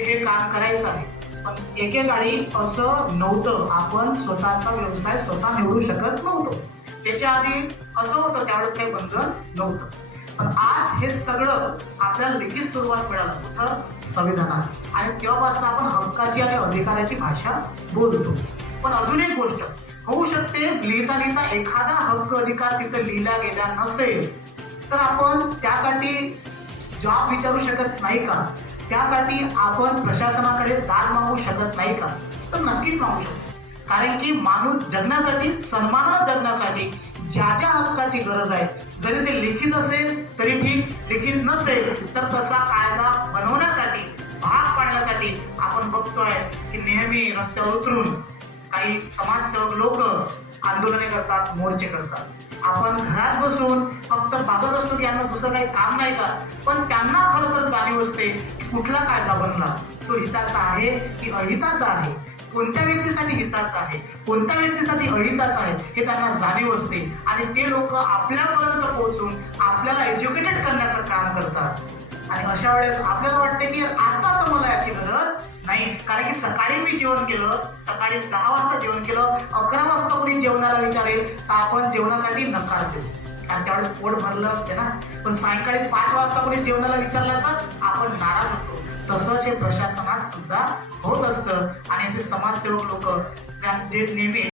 हे हे काम करायचं आहे. पण एकेकाळी असं नव्हतं. आपण स्वतःचा व्यवसाय स्वतः निवडू शकत नव्हतो. त्याच्या आधी असं होतं त्यावेळेस काही बंधन नव्हतं. पण आज हे सगळं आपल्याला लिखित सुरुवात मिळालं कुठं संविधानात. आणि तेव्हापासून आपण हक्काची आणि अधिकाराची भाषा बोलतो. पण अजून एक गोष्ट होऊ शकते लिहिता लिहिता एखादा हक्क अधिकार तिथं लिहिला गेला नसेल तर आपण त्यासाठी जॉब विचारू शकत नाही का? त्यासाठी आपण प्रशासनाकडे दाद मागू शकत नाही का? तर नक्कीच मागू शकतो. कारण की माणूस जगण्यासाठी सन्मानानं जगण्यासाठी ज्या ज्या हक्काची गरज आहे जरी ते लिखित असेल तरी ठीक. लिखित नसेल तर तसा कायदा बनवण्यासाठी भाग पाडण्यासाठी आपण बघतोय की नेहमी रस्त्यावर उतरून काही समाजसेवक लोक आंदोलने करतात मोर्चे करतात. आपण घरात बसून फक्त बघत असतो की यांना दुसरं काही काम नाही का? पण त्यांना खरं तर जाणीव असते की कुठला कायदा बनला तो हिताचा आहे की अहिताचा आहे? कोणत्या व्यक्तीसाठी हिताचा आहे? कोणत्या व्यक्तीसाठी अहिताचा आहे? हे त्यांना जाणीव असते. आणि ते लोक आपल्यापर्यंत पोहोचून आपल्याला एज्युकेटेड करण्याचं काम करतात. आणि अशा वेळेस आपल्याला वाटते की आता तर मला याची गरज नाही. कारण की सकाळी मी जेवण केलं सकाळी दहा वाजता जेवण केलं अकरा वाजता कोणी जेवणाला विचारेल तर आपण जेवणासाठी नकार देऊ? कारण त्यावेळेस पोट भरलं असते ना. पण सायंकाळी पाच वाजता कोणी जेवणाला विचारलं तर आपण नाराज होतो. तसंच हे प्रशासनात सुद्धा होत असतं. आणि असे समाजसेवक लोक जे नेहमी